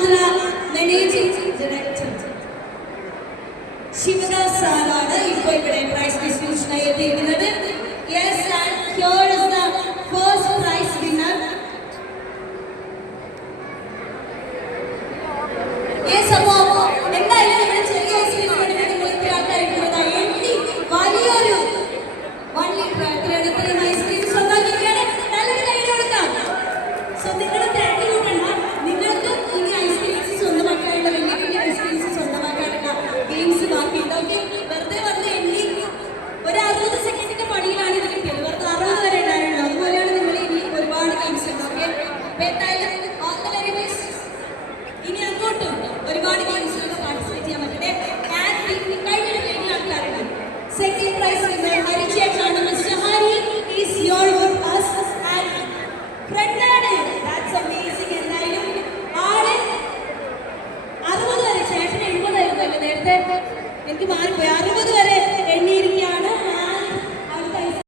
എസിൽ മന്ത്ര മാനേജിംഗ് ശിവദാസ് സാറാണ് ഇപ്പോൾ ഇവിടെ പ്രൈസ് ഡിസ്ട്രിബ്യൂഷനായി എത്തിയിരിക്കുന്നത് yes and here is the first prize winner yes അപ്പോ എന്തായാലും ഇവിടെ ചെറിയ ഐസ്ക്രീം വേണ്ടി നിങ്ങൾ ഇത്ര ആൾക്കാരിക്കുന്നത് എണ്ണി വലിയൊരു വൺ ലിറ്റർ ഇത്രയും ഐസ്ക്രീം സ്വന്തമാക്കിയിരിക്കുകയാണ് നല്ലൊരു കൈ കൊടുക്കാം സോ നിങ്ങൾ തിരക്ക് കൂട്ടണ്ട നിങ്ങൾക്ക് ഇനി ഐസ്ക്രീംസ് സ്വന്തമാക്കാനുള്ള വലിയ വലിയ ഐസ്ക്രീംസ് സ്വന്തമാക്കാനുള്ള ഓക്കെ വെറുതെ വന്ന് എണ്ണി ഒരു അറുപത് സെക്കൻഡിന്റെ പണിയിലാണ് ഇത് കിട്ടിയത്. വെറുതെ അറുപത് വരെ ഉണ്ടായിരുന്നു അതുപോലെയാണ് നിങ്ങൾ ഇനി ഒരുപാട് ഗെയിംസ് ഉണ്ട് ഓക്കെ? അപ്പൊ എന്തായാലും ഓൾ ദ വെരി ബെസ്റ്റ് ഇനി അങ്ങോട്ടും ഒരുപാട് ഗെയിംസിലൊക്കെ പാർട്ടിസിപ്പേറ്റ് ചെയ്യാൻ പറ്റട്ടെ. ആൻഡ് കഴിഞ്ഞ വലിയ ആൾക്കാരുണ്ട്. Second prize winner ഹരിച്ചേട്ടാണ് mister Hari is your with us and ഫ്രണ്ടാണ് ദാറ്റ്സ് അമേസിംഗ് എന്തായാലും ആൾ അറുപത് വരെ. ചേട്ടൻ എഴുപതായിരുന്നു അല്ലേ നേരത്തെ? എനിക്ക് മാറിപ്പോയി. അറുപത് വരെ